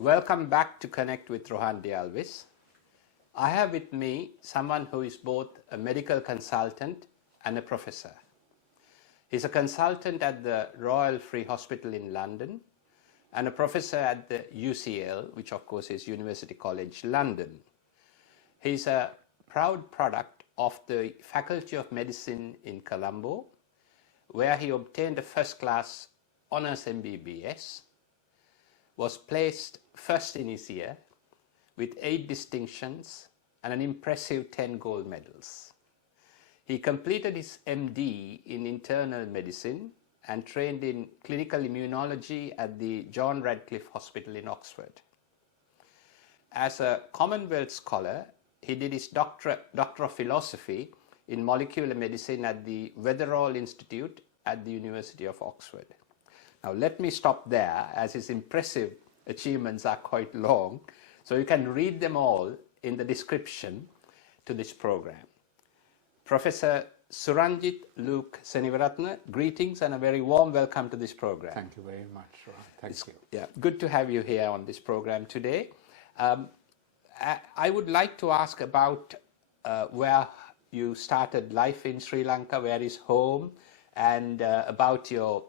Welcome back to Connect with Rohan De Alwis. I have with me someone who is both a medical consultant and a professor. He's a consultant at the Royal Free Hospital in London and a professor at the UCL, which of course is University College London. He's a proud product of the Faculty of Medicine in Colombo, where he obtained a first-class honours MBBS, was placed first in his year with 8 distinctions and an impressive 10 gold medals. He completed his MD in internal medicine and trained in clinical immunology at the John Radcliffe Hospital in Oxford. As a Commonwealth scholar, he did his Doctor of Philosophy in molecular medicine at the Weatherall Institute at the University of Oxford. Now let me stop there, as his impressive achievements are quite long, so you can read them all in the description to this program. Professor Suranjith Seneviratne, greetings and a very warm welcome to this program. Thank you very much, Rohan. Thank you. Yeah, good to have you here on this program today. I would like to ask about where you started life in Sri Lanka, where is home, and about your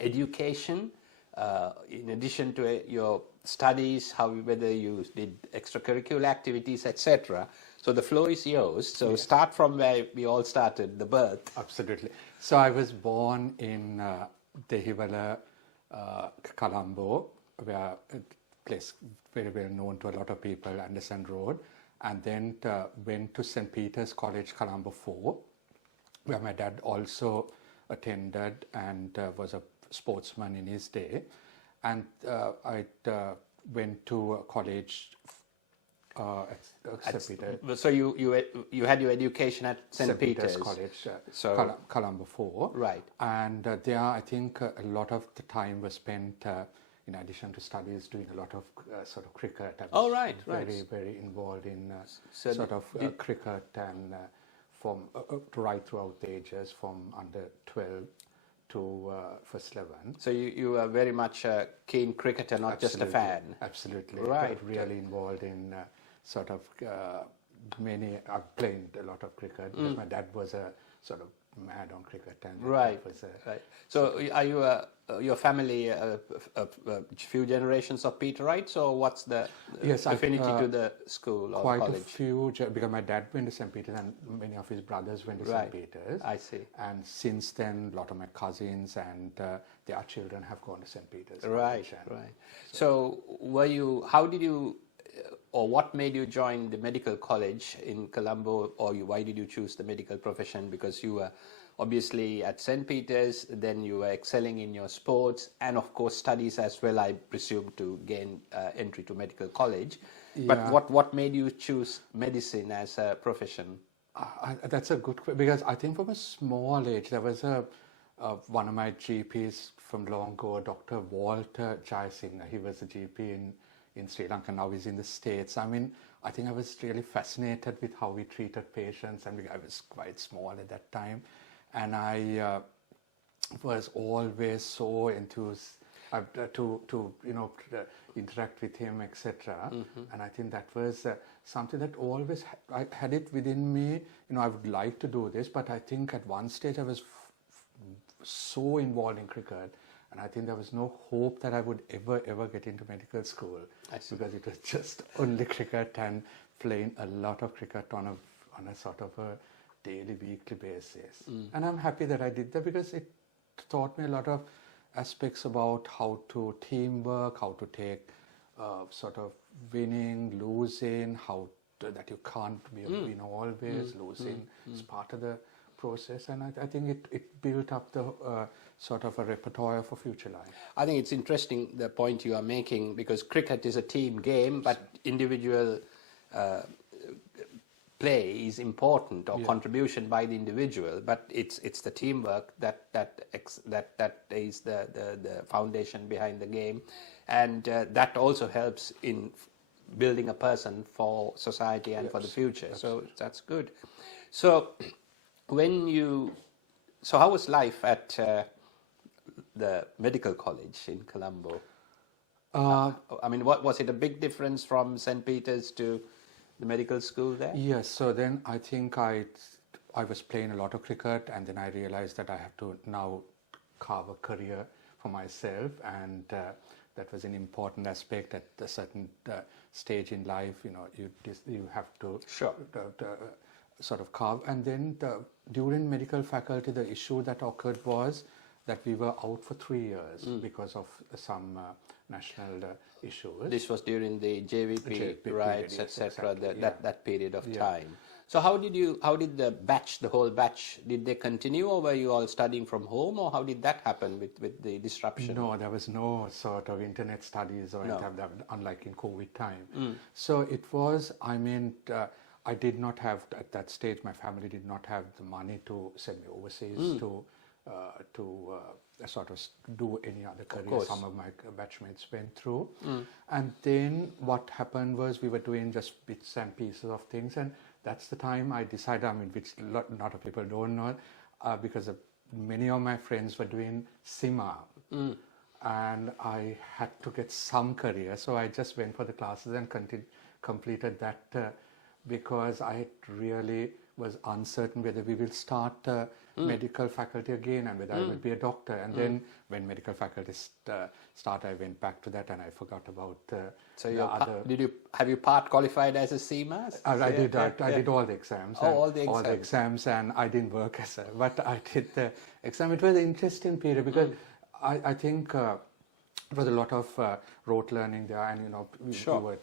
education, in addition to your studies, whether you did extracurricular activities, etc. So the floor is yours. So yes. Start from where we all started, the birth. Absolutely. So I was born in DPhil, Colombo, where a place very well known to a lot of people, Anderson Road, and then went to St. Peter's College, Colombo 4, where my dad also attended and was a sportsman in his day. And I went to college at St. Peter's. So you had your education at St. Peter's College, Colombo 4. Right. And there I think a lot of the time was spent, in addition to studies, doing a lot of sort of cricket. I was very involved in cricket and from right throughout the ages, from under 12 to first 11. So you are very much a keen cricketer, not Absolutely. Just a fan. Absolutely. Right. Really involved in I've played a lot of cricket. Because my dad was a sort of mad on cricket. And right. Right. So are you your family a few generations of Peterites, or what's the affinity to the school or quite college? A few, because my dad went to St. Peter's and many of his brothers went to St. Peter's. I see. And since then, a lot of my cousins and their children have gone to St. Peter's. Right. So how did you, or what made you join the medical college in Colombo, or why did you choose the medical profession? Because you were obviously at St. Peter's, then you were excelling in your sports and of course studies as well, I presume, to gain entry to medical college. Yeah. But what made you choose medicine as a profession? That's a good question, because I think from a small age, there was one of my GPs from long ago, Dr. Walter Jayasinghe. He was a GP in Sri Lanka, now he's in the States. I mean, I think I was really fascinated with how we treated patients, and I was quite small at that time. And I was always so enthused to interact with him, etc. And I think that was something that always I had it within me. I would like to do this, but I think at one stage I was so involved in cricket, and I think there was no hope that I would ever get into medical school, because it was just only cricket and playing a lot of cricket on a sort of a daily, weekly basis. And I'm happy that I did that, because it taught me a lot of aspects about how to teamwork, how to take sort of winning, losing, that you can't win always, losing is part of the process. And I think it built up the sort of a repertoire for future life. I think it's interesting, the point you are making, because cricket is a team game, but individual play is important, or contribution by the individual, but it's the teamwork that is the foundation behind the game, and that also helps in building a person for society and for the future. So that's good. So how was life at the medical college in Colombo? I mean, what was it, a big difference from St. Peter's to the medical school there? Yes, so then I think I was playing a lot of cricket, and then I realized that I have to now carve a career for myself, and that was an important aspect at a certain stage in life. You know, you have to Sure. sort of carve. And then during medical faculty, the issue that occurred was that we were out for 3 years because of some national issues. This was during the JVP rights, yes, etc. exactly, That period of time. So how did the whole batch, did they continue, or were you all studying from home, or how did that happen with the disruption? No, there was no sort of internet studies or anything, unlike in COVID time. Mm. So it was, I mean, I did not have, at that stage, my family did not have the money to send me overseas to sort of do any other career some of my batchmates went through. And then what happened was we were doing just bits and pieces of things, and that's the time I decided, I mean, which a lot of people don't know, because many of my friends were doing CIMA, and I had to get some career, so I just went for the classes and completed that because I really was uncertain whether we will start medical faculty again and whether I will be a doctor. And then when medical faculty started, I went back to that and I forgot about so have you part qualified as a CMAS? I did all the exams. All the exams. All the exams, and I didn't work as a, but I did the exam. It was an interesting period because I think it was a lot of rote learning there, and you know,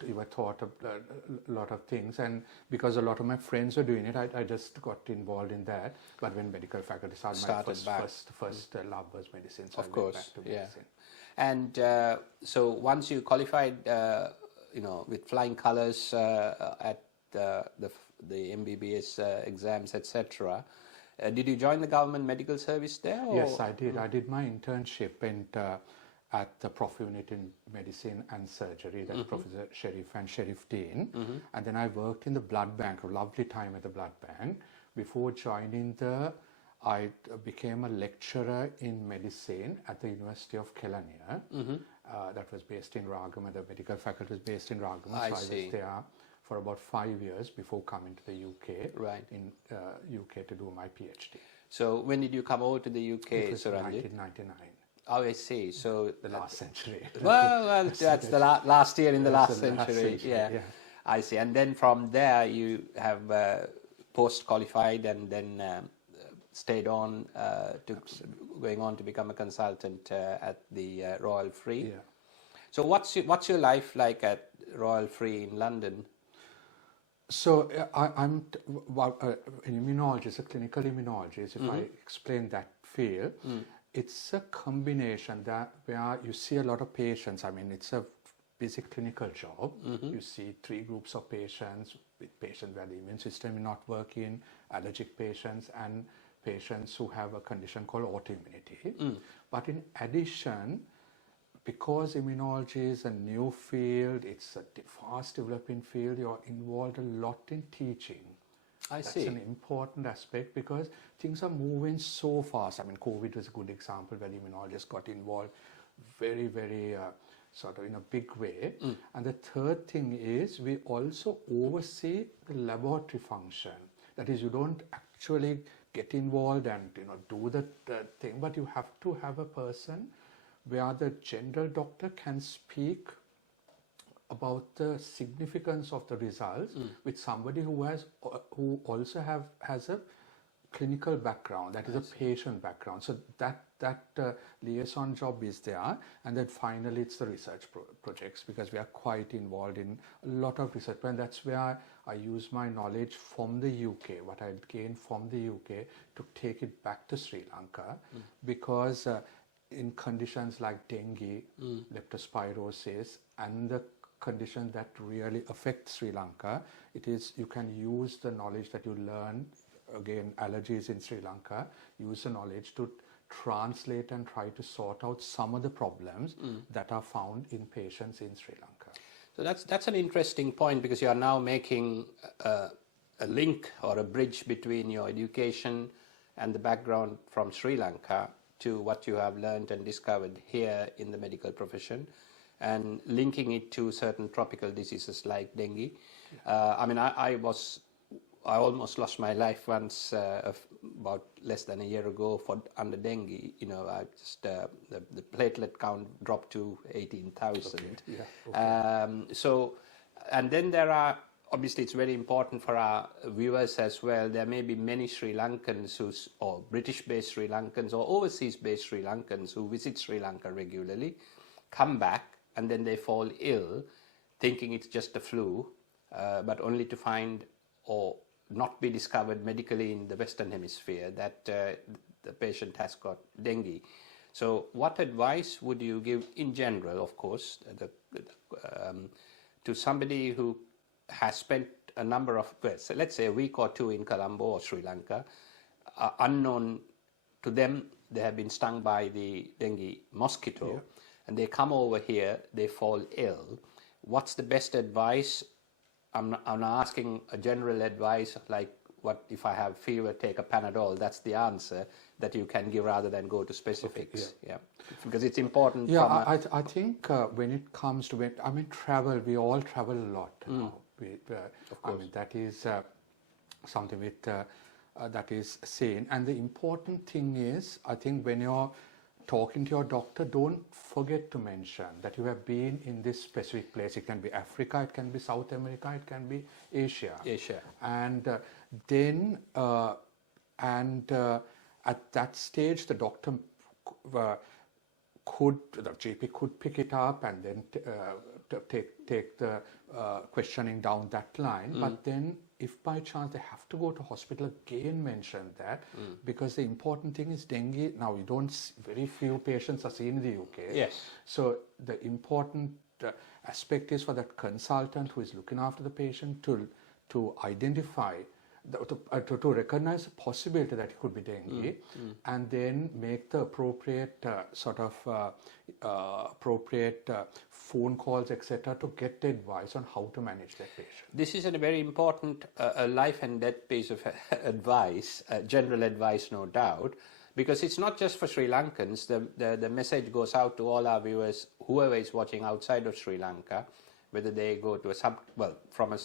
you were taught a lot of things, and because a lot of my friends were doing it, I just got involved in that. But when medical faculty started, my first love was medicine, so of I course, went back to medicine. And so once you qualified, you know, with flying colours at the MBBS exams, etc., did you join the government medical service there? Or? Yes, I did. I did my internship at the Prof Unit in Medicine and Surgery, that's Professor Sherif and Sherif Dean. And then I worked in the blood bank, a lovely time at the blood bank. Before joining I became a lecturer in medicine at the University of Kelaniya. That was based in Ragama. The medical faculty was based in Ragama. So I was there for about 5 years before coming to the UK. Right. In UK to do my PhD. So when did you come over to the UK, It was Suranjith? 1999. Oh, I see. So the last century. Well, that's the last year in the last century. Yeah, I see. And then from there, you have post-qualified and then stayed on going on to become a consultant at the Royal Free. Yeah. So what's your life like at Royal Free in London? So I'm an immunologist, a clinical immunologist. If I explain that field, it's a combination where you see a lot of patients. I mean, it's a basic clinical job. You see 3 groups of patients, with patients where the immune system is not working, allergic patients, and patients who have a condition called autoimmunity. But in addition, because immunology is a new field, it's a fast developing field, you're involved a lot in teaching. That's an important aspect because things are moving so fast. I mean, COVID was a good example where immunologists got involved very, very sort of in a big way. And the third thing is we also oversee the laboratory function. That is, you don't actually get involved and do the thing, but you have to have a person where the general doctor can speak about the significance of the results with somebody who also has a clinical background, that is a patient background. So that liaison job is there, and then finally it's the research projects, because we are quite involved in a lot of research, and that's where I use my knowledge from the UK, what I gained from the UK, to take it back to Sri Lanka, because in conditions like dengue, leptospirosis, and the condition that really affect Sri Lanka, you can use the knowledge that you learn, again, allergies in Sri Lanka, use the knowledge to translate and try to sort out some of the problems that are found in patients in Sri Lanka. So that's an interesting point, because you are now making a link or a bridge between your education and the background from Sri Lanka to what you have learned and discovered here in the medical profession. and linking it to certain tropical diseases like dengue. I mean, I almost lost my life once about less than a year ago under dengue. You know, I just the platelet count dropped to 18,000. Okay. Yeah. Okay. So, and then there are, obviously it's very important for our viewers as well, there may be many Sri Lankans or British-based Sri Lankans or overseas-based Sri Lankans who visit Sri Lanka regularly, come back and then they fall ill thinking it's just a flu, but only to find or not be discovered medically in the Western Hemisphere that the patient has got dengue. So what advice would you give in general, of course, to somebody who has spent a number of, so let's say a week or two in Colombo or Sri Lanka, unknown to them, they have been stung by the dengue mosquito, and they come over here, they fall ill. What's the best advice? I'm not asking a general advice like, what if I have fever, take a Panadol? That's the answer that you can give rather than go to specifics. Okay, because it's important. Yeah, I think when it comes to travel, we all travel a lot now. I mean, that is something with that is seen. And the important thing is, I think when you're talking to your doctor, don't forget to mention that you have been in this specific place. It can be Africa, it can be South America, it can be Asia. And then at that stage, the doctor the GP could pick it up and then take the questioning down that line. But then if by chance they have to go to hospital, again mention that, because the important thing is dengue. Now, very few patients are seen in the UK. Yes. So the important aspect is for that consultant who is looking after the patient to identify, to recognize the possibility that it could be dengue, and then make the appropriate phone calls, etc., to get advice on how to manage that patient. This is a very important life and death piece of advice, general advice, no doubt, because it's not just for Sri Lankans. The message goes out to all our viewers, whoever is watching outside of Sri Lanka, whether they go to from a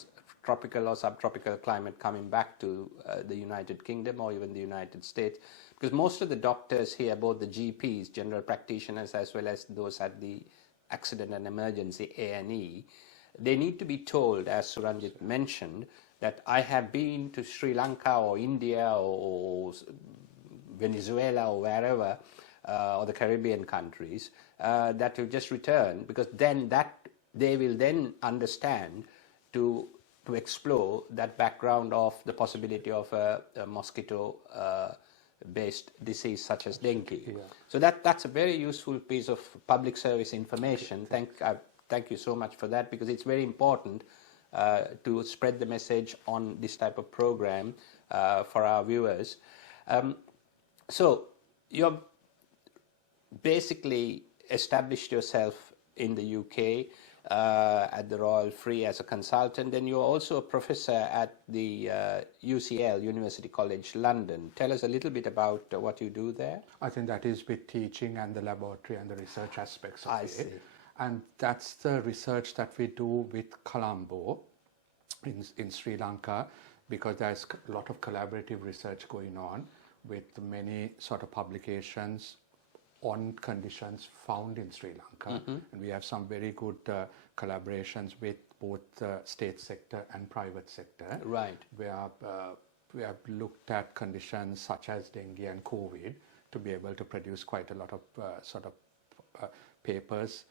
tropical or subtropical climate coming back to the United Kingdom or even the United States, because most of the doctors here, both the GPs, general practitioners, as well as those at the accident and emergency A&E, they need to be told, as Suranjith mentioned, that I have been to Sri Lanka or India or Venezuela or wherever, or the Caribbean countries, that you just return, because then they will then understand to explore that background of the possibility of a mosquito based disease such as dengue. So that's a very useful piece of public service information. Thank you so much for that, because it's very important to spread the message on this type of program for our viewers. So you've basically established yourself in the UK at the Royal Free as a consultant, and you're also a professor at the UCL, University College London. Tell us a little bit about what you do there. I think that is with teaching and the laboratory and the research aspects of I see. And that's the research that we do with Colombo in Sri Lanka, because there's a lot of collaborative research going on with many sort of publications on conditions found in Sri Lanka. And we have some very good collaborations with both the state sector and private sector. Right. Where we have looked at conditions such as dengue and COVID to be able to produce quite a lot of papers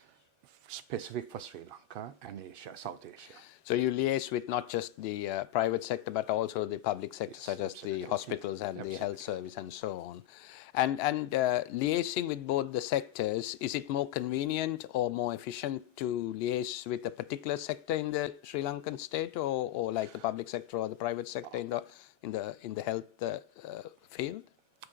specific for Sri Lanka and Asia, South Asia. So you liaise with not just the private sector, but also the public sector, such as the hospitals and the health service and so on. And liaising with both the sectors, is it more convenient or more efficient to liaise with a particular sector in the Sri Lankan state, or like the public sector or the private sector in the health field?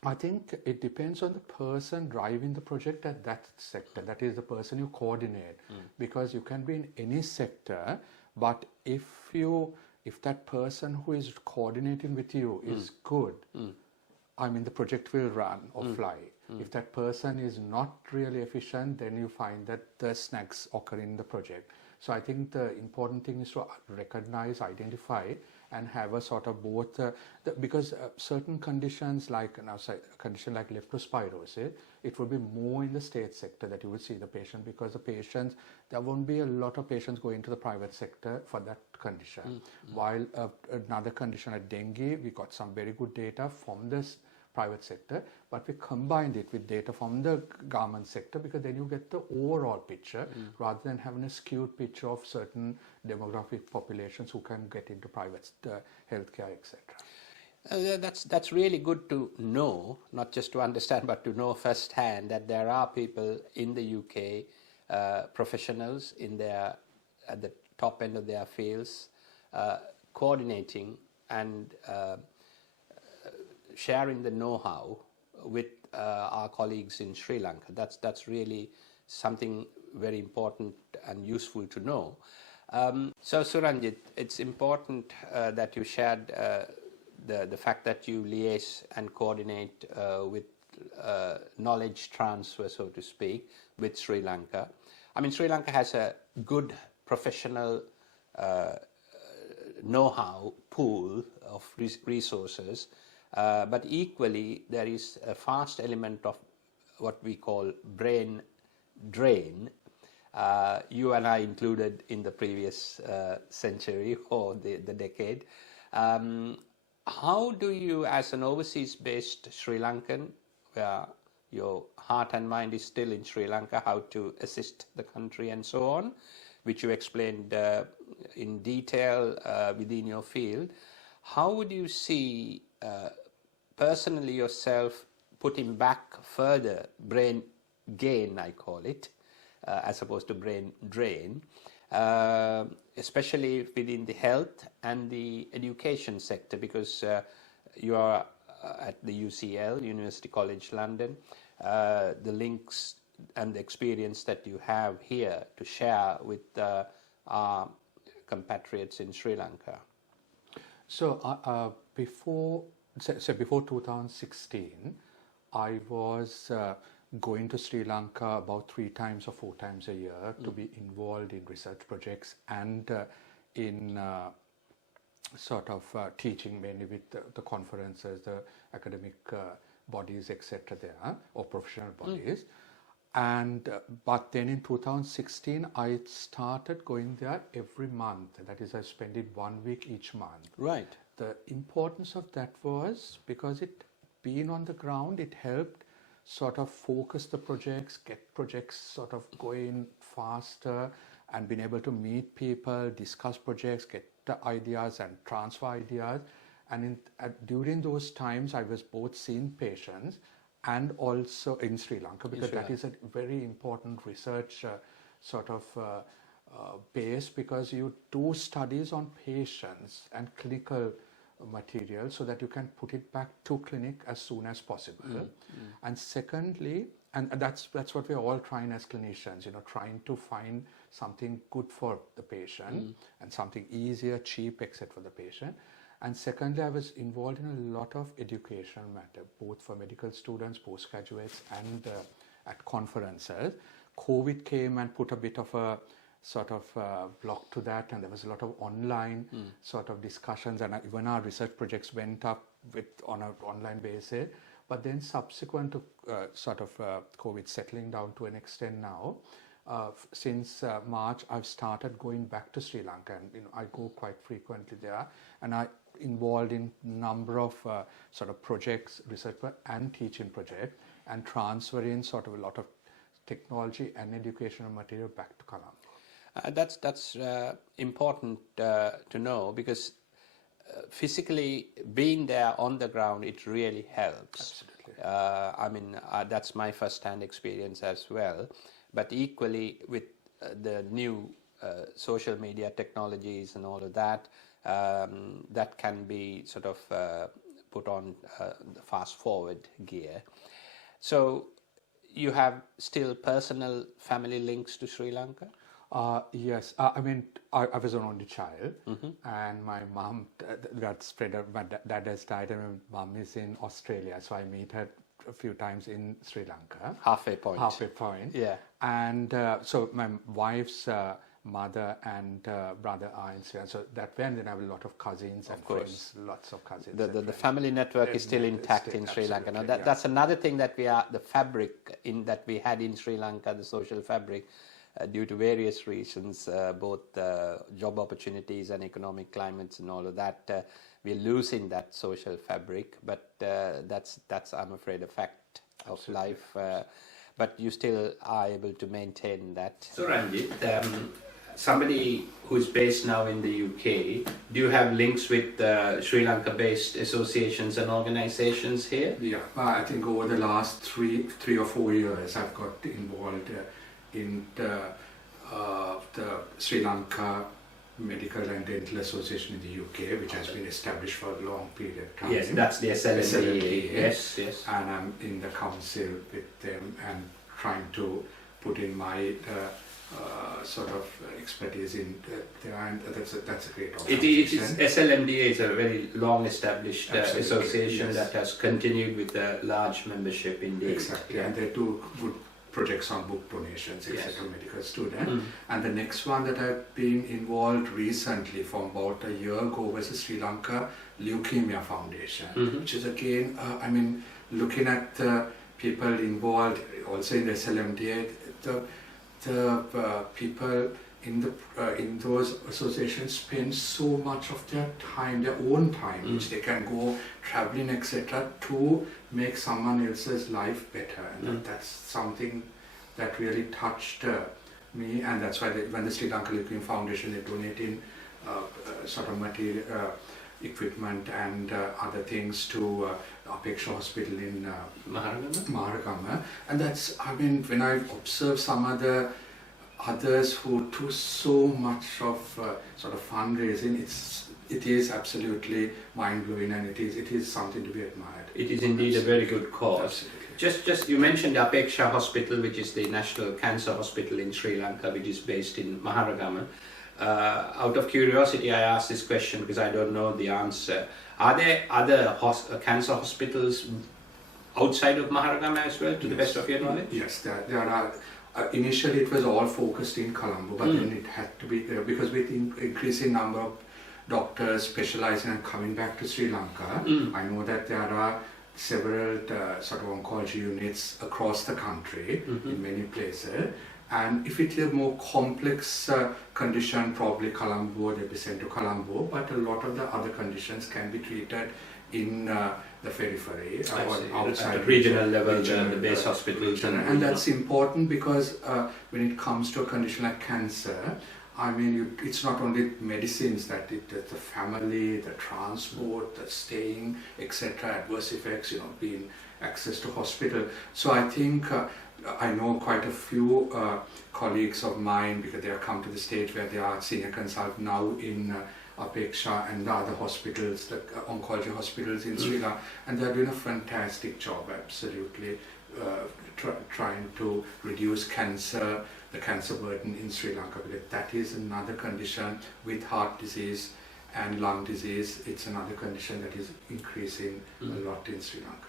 I think it depends on the person driving the project at that sector. That is the person you coordinate, because you can be in any sector, but if that person who is coordinating with you is good, I mean, the project will run or fly. If that person is not really efficient, then you find that the snags occur in the project. So I think the important thing is to recognize, identify, and have a sort of both, because certain conditions like, now say, a condition like leptospirosis, it would be more in the state sector that you would see the patient, because the patients, there won't be a lot of patients going to the private sector for that condition. While another condition like dengue, we got some very good data from this private sector, but we combined it with data from the government sector, because then you get the overall picture rather than having a skewed picture of certain demographic populations who can get into private healthcare, etc. That's really good to know, not just to understand, but to know firsthand that there are people in the UK, professionals at the top end of their fields, coordinating and sharing the know-how with our colleagues in Sri Lanka. That's really something very important and useful to know. So Suranjith, it's important that you shared the fact that you liaise and coordinate with knowledge transfer, so to speak, with Sri Lanka. I mean, Sri Lanka has a good professional know-how pool of resources, but equally there is a vast element of what we call brain drain. You and I included in the previous century or the decade. How do you, as an overseas-based Sri Lankan, where your heart and mind is still in Sri Lanka, how to assist the country and so on, which you explained in detail within your field, how would you see personally yourself putting back further brain gain, I call it, as opposed to brain drain, especially within the health and the education sector, because you are at the UCL, University College London, the links and the experience that you have here to share with our compatriots in Sri Lanka. So before 2016, I was going to Sri Lanka about 3 times or 4 times a year to be involved in research projects and in sort of teaching, mainly with the conferences, the academic bodies, etc. there, or professional bodies. And but then in 2016, I started going there every month. That is, I spent it 1 week each month. Right. The importance of that was because it being on the ground, it helped sort of focus the projects, get projects sort of going faster, and being able to meet people, discuss projects, get the ideas and transfer ideas. And during those times, I was both seeing patients and also in Sri Lanka, because that is a very important research sort of base, because you do studies on patients and clinical material so that you can put it back to clinic as soon as possible. And secondly, and that's what we're all trying as clinicians, trying to find something good for the patient and something easier, cheap, etc. for the patient. And secondly, I was involved in a lot of educational matter, both for medical students, postgraduates, and at conferences. COVID came and put a bit of a sort of block to that, and there was a lot of online sort of discussions, and even our research projects went up on an online basis. But then subsequent to sort of COVID settling down to an extent now, since March, I've started going back to Sri Lanka, and I go quite frequently there, and I involved in number of sort of projects, research and teaching projects, and transferring sort of a lot of technology and educational material back to Colombo. That's important to know, because physically being there on the ground, it really helps. Absolutely. I mean, that's my first-hand experience as well. But equally with the new social media technologies and all of that, that can be sort of put on the fast-forward gear. So you have still personal family links to Sri Lanka? Yes, I mean, I was an only child, and my mom got spread out. My dad has died, and my mom is in Australia, so I meet her a few times in Sri Lanka. Halfway point. Halfway point. Yeah. And so my wife's mother and brother are in Sri Lanka. So that way, and then I have a lot of cousins and friends, lots of cousins. The family network is still intact in Sri Lanka. Now that's another thing that the fabric that we had in Sri Lanka, the social fabric, due to various reasons, both job opportunities and economic climates and all of that, we're losing that social fabric. But that's I'm afraid a fact of life. But you still are able to maintain that. So Ranjit, somebody who's based now in the UK, do you have links with Sri Lanka-based associations and organizations here? Yeah, I think over the last three or 4 years, I've got involved in the Sri Lanka Medical and Dental Association in the UK, which has been established for a long period of time. Yes, that's the SLLF-UK. Yes. And I'm in the council with them and trying to put in my sort of expertise in there, and that's a great organization. SLMDA is a very long established association that has continued with a large membership indeed. Exactly, and they do good projects on book donations, etc. medical student. And the next one that I've been involved recently from about a year ago was the Sri Lanka Leukemia Foundation, which is again, I mean, looking at the people involved also in the SLMDA, the people in those associations spend so much of their time, their own time, which they can go traveling, etc., to make someone else's life better. And that's something that really touched me, and that's why when the Sri Lanka Leukemia Foundation, they donating sort of material, equipment and other things to Apeksha Hospital in Maharagama. And that's, I mean, when I observe some of the others who do so much of sort of fundraising, it is absolutely mind-blowing, and it is something to be admired. It is indeed a very good cause. Just you mentioned Apeksha Hospital, which is the National Cancer Hospital in Sri Lanka, which is based in Maharagama. Out of curiosity, I asked this question because I don't know the answer. Are there other cancer hospitals outside of Maharagama as well, to the best of your knowledge? Yes, there are. Initially, it was all focused in Colombo, but then it had to be because with increasing number of doctors specializing and coming back to Sri Lanka, I know that there are several sort of oncology units across the country in many places. And if it's a more complex condition, probably Colombo, they'll be sent to Colombo, but a lot of the other conditions can be treated in the periphery or outside at the regional level, the base hospitals. And that's important because when it comes to a condition like cancer, I mean, it's not only medicines that the family, the transport, the staying, etc., adverse effects, being access to hospital. So I think I know quite a few colleagues of mine, because they have come to the stage where they are senior consultant now in Apeksha and the other hospitals, the oncology hospitals in Sri Lanka, and they're doing a fantastic job, absolutely, trying to reduce cancer, the cancer burden in Sri Lanka, because that is another condition with heart disease and lung disease. It's another condition that is increasing a lot in Sri Lanka.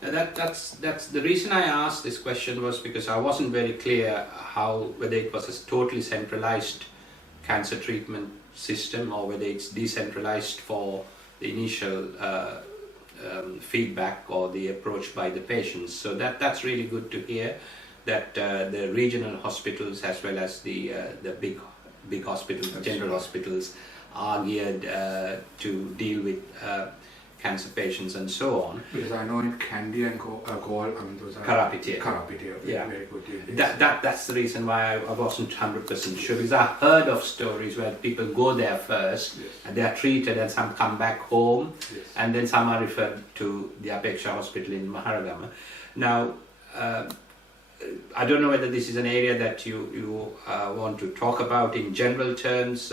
That's the reason I asked this question, was because I wasn't very clear whether it was a totally centralized cancer treatment system or whether it's decentralized for the initial feedback or the approach by the patients. So that's really good to hear, that the regional hospitals as well as the big hospitals, general hospitals, are geared to deal with cancer patients and so on. Because I know in Kandy and Gaul, I mean, those are Karapitiya, very good units. That's the reason why I wasn't 100% sure, because I've heard of stories where people go there first and they are treated and some come back home and then some are referred to the Apeksha Hospital in Maharagama. Now, I don't know whether this is an area that you want to talk about in general terms.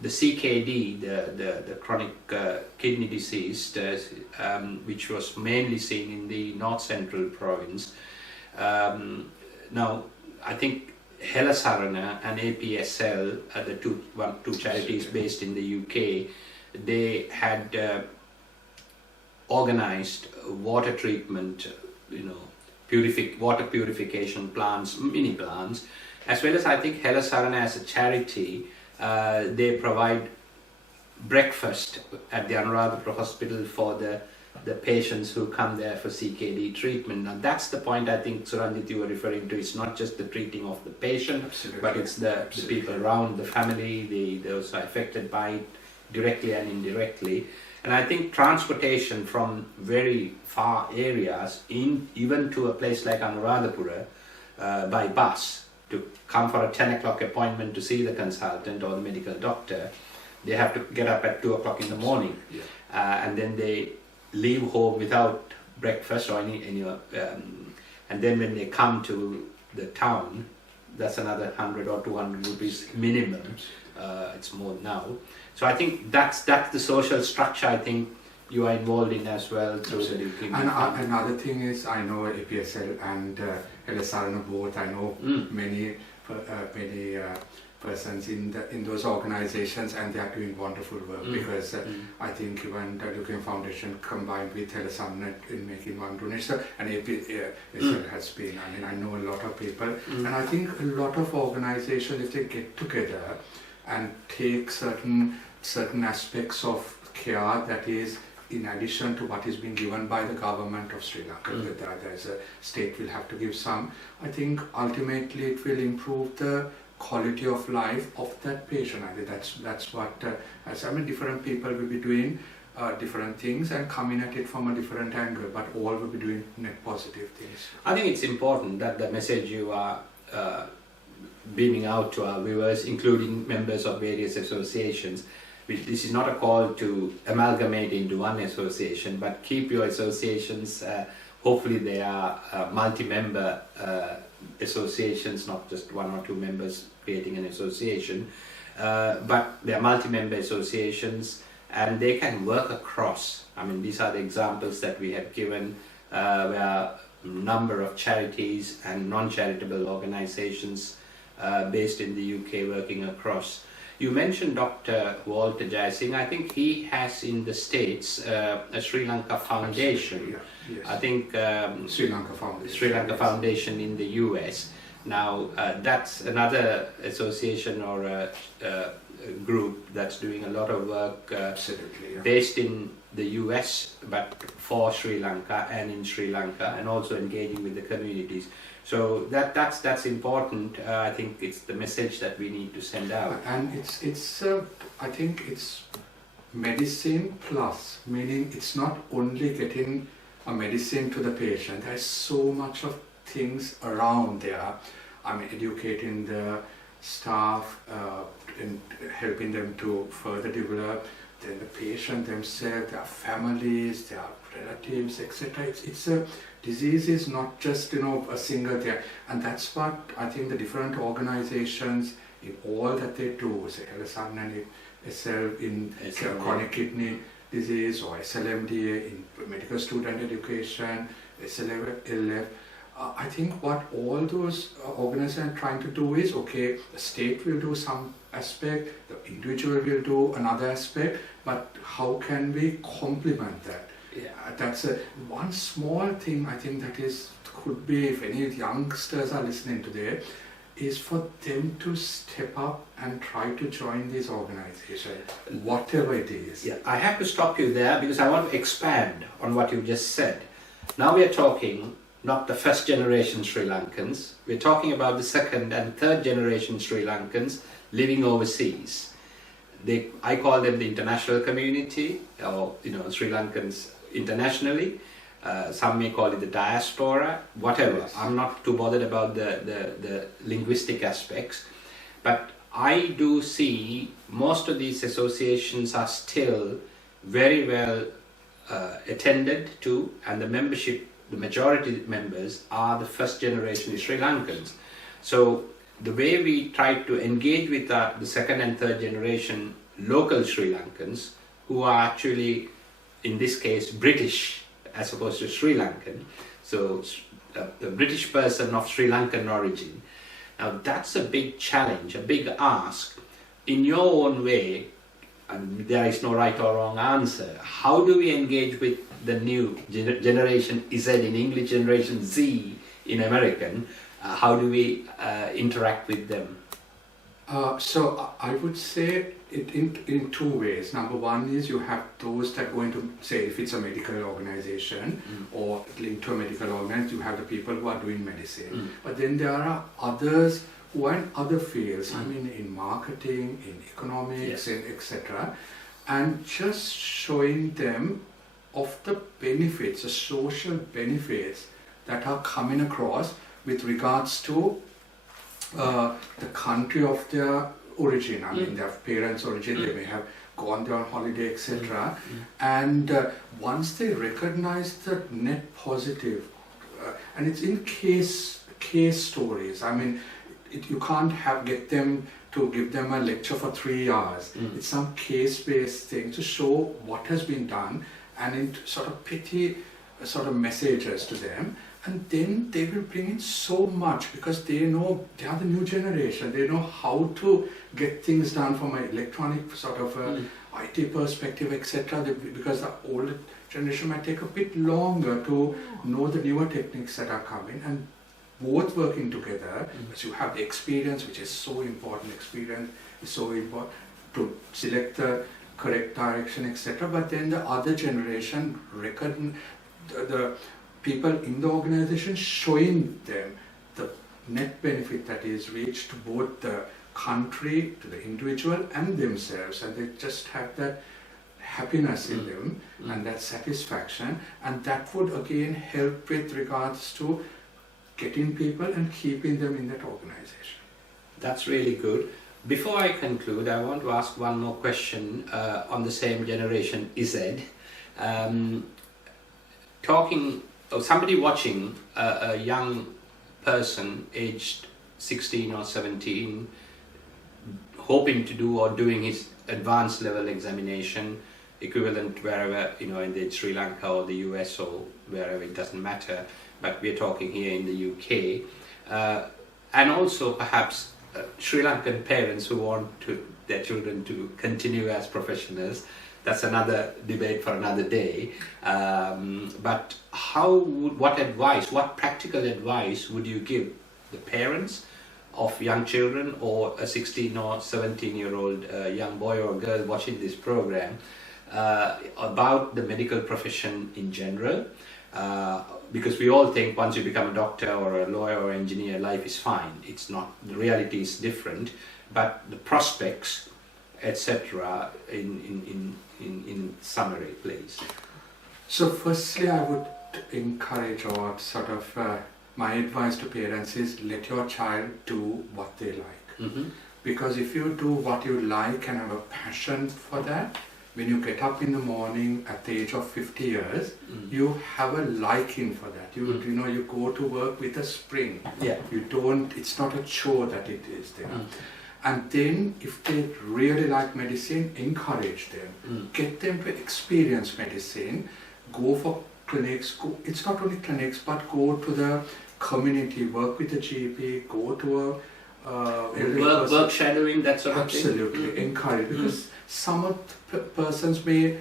The CKD, the chronic kidney disease, which was mainly seen in the North Central province. Now, I think Helasarana and APSL, the two charities based in the UK, they had organized water treatment water purification plants, mini plants, as well as I think Hela Sarana as a charity, they provide breakfast at the Anuradhapura Hospital for the patients who come there for CKD treatment. Now that's the point I think, Suranjith, you were referring to. It's not just the treating of the patient, but it's the people around, the family, those who are affected by it directly and indirectly. And I think transportation from very far areas, even to a place like Anuradhapura, by bus, to come for a 10 o'clock appointment to see the consultant or the medical doctor, they have to get up at 2 o'clock in the morning, and then they leave home without breakfast or any and then when they come to the town, that's another 100 or 200 rupees minimum. It's more now. So I think that's the social structure I think you are involved in as well through the DP. And another thing is, I know APSL and LSRN both. I know many persons in those organizations, and they are doing wonderful work, because I think even the Lanka Foundation combined with LSRN in making one donation, and APSL has been. I mean, I know a lot of people, and I think a lot of organizations, if they get together and take certain aspects of care that is in addition to what is being given by the government of Sri Lanka, there's a state will have to give some. I think ultimately it will improve the quality of life of that patient. I think that's what different people will be doing different things and coming at it from a different angle, but all will be doing net positive things. I think it's important that the message you are beaming out to our viewers, including members of various associations, this is not a call to amalgamate into one association, but keep your associations, hopefully they are multi-member associations, not just one or two members creating an association, but they are multi-member associations, and they can work across. I mean, these are the examples that we have given, where a number of charities and non-charitable organizations based in the UK working across. You mentioned Dr. Walter Jayasinghe. I think he has in the States a Sri Lanka Foundation. Yes. I think Sri Lanka Foundation. Sri Lanka Foundation in the US. Now that's another association or a group that's doing a lot of work based in the US, but for Sri Lanka and in Sri Lanka, and also engaging with the communities. So that's important. I think it's the message that we need to send out. And it's I think it's medicine plus, meaning it's not only getting a medicine to the patient. There's so much of things around there. I mean, educating the staff and helping them to further develop. Then the patient themselves, their families, their relatives, etc. It's a disease is not just a single thing, and that's what I think the different organizations in all that they do, say LSRN and SL in chronic kidney disease, or SLMDA in medical student education, SLLF. I think what all those organizations are trying to do is, okay, the state will do some aspect, the individual will do another aspect, but how can we complement that? That's one small thing I think that could be, if any youngsters are listening today, is for them to step up and try to join this organization, whatever it is. Yeah, I have to stop you there because I want to expand on what you just said. Now we are talking not the first generation Sri Lankans, we're talking about the second and third generation Sri Lankans living overseas. I call them the international community, or Sri Lankans internationally. Some may call it the diaspora, whatever. Yes. I'm not too bothered about the linguistic aspects, but I do see most of these associations are still very well attended to, and the membership, the majority members are the first generation Sri Lankans. So the way we try to engage with the second and third generation local Sri Lankans, who are actually, in this case, British as opposed to Sri Lankan, so the British person of Sri Lankan origin. Now that's a big challenge, a big ask. In your own way, and there is no right or wrong answer. How do we engage with the new generation Z in English, generation Z in American? How do we interact with them? So I would say it in two ways. Number one is you have those that go into, say, if it's a medical organization or linked to a medical organization, you have the people who are doing medicine. But then there are others who are in other fields, I mean in marketing, in economics, in etc. And just showing them of the benefits, the social benefits that are coming across with regards to the country of their origin. I mean, their parents' origin, they may have gone there on holiday, etc. And once they recognize the net positive, and it's in case stories. I mean, you can't get them to give them a lecture for 3 hours. It's some case-based thing to show what has been done, and in sort of pithy sort of messages to them. And then they will bring in so much because they know they are the new generation. They know how to get things done from an electronic sort of IT perspective, etc. Because the older generation might take a bit longer to know the newer techniques that are coming, and both working together, because you have the experience, which is so important. Experience is so important to select the correct direction, etc. But then the other generation the people in the organization showing them the net benefit that is reached to both the country, to the individual and themselves, and they just have that happiness in them and that satisfaction, and that would again help with regards to getting people and keeping them in that organization. That's really good. Before I conclude, I want to ask one more question on the same generation Z. Somebody watching a young person aged 16 or 17 hoping to do or doing his advanced level examination equivalent wherever, in the Sri Lanka or the US or wherever, it doesn't matter, but we're talking here in the UK, and also perhaps Sri Lankan parents who want their children to continue as professionals. That's another debate for another day. But what practical advice would you give the parents of young children or a 16 or 17-year-old young boy or girl watching this program about the medical profession in general? Because we all think once you become a doctor or a lawyer or engineer, life is fine. It's not. The reality is different. But the prospects, etc., in summary, please. So firstly, I would encourage, or sort of my advice to parents is, let your child do what they like. Because if you do what you like and have a passion for that, when you get up in the morning at the age of 50 years, you have a liking for that. You go to work with a spring. You don't, it's not a chore that it is there. And then if they really like medicine, encourage them. Get them to experience medicine. Go for clinics. It's not only clinics, but go to the community, work with the GP, go to a work shadowing, that sort of thing. Absolutely, encourage, because some of the persons may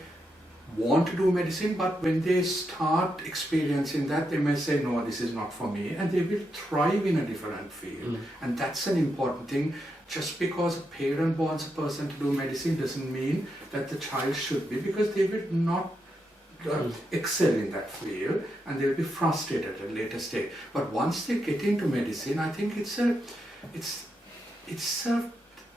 want to do medicine, but when they start experiencing that, they may say, no, this is not for me, and they will thrive in a different field. And that's an important thing. Just because a parent wants a person to do medicine doesn't mean that the child should be, because they will not excel in that field, and they'll be frustrated at a later stage. But once they get into medicine, I think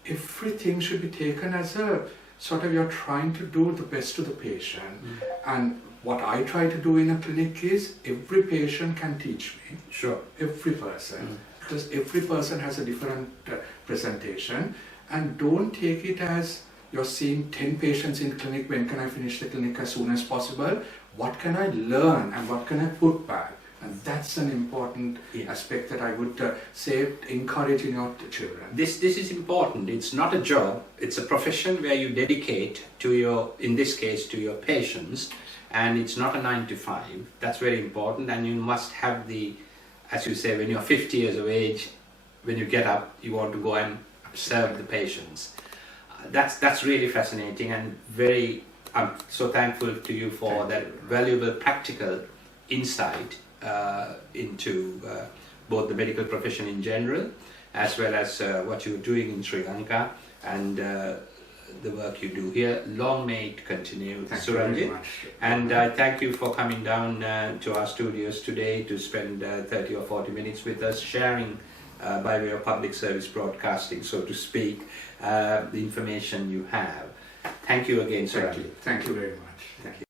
everything should be taken as a sort of, you're trying to do the best to the patient. And what I try to do in a clinic is, every patient can teach me. Sure. Every person. Because every person has a different presentation, and don't take it as you're seeing 10 patients in clinic, when can I finish the clinic as soon as possible? What can I learn and what can I put back? And that's an important aspect that I would say, encourage in your children. This is important. It's not a job, it's a profession where you dedicate to your, in this case, to your patients, and it's not a 9 to 5. That's very important, and you must have the, as you say, when you're 50 years of age, when you get up, you want to go and serve the patients. that's really fascinating and very. I'm so thankful to you for that valuable practical insight into both the medical profession in general, as well as what you're doing in Sri Lanka and the work you do here. Long may it continue, Suranjith. And I thank you for coming down to our studios today to spend 30 or 40 minutes with us, sharing by way of public service broadcasting, so to speak, the information you have. Thank you again, Suranjith. Thank you very much. Thank you.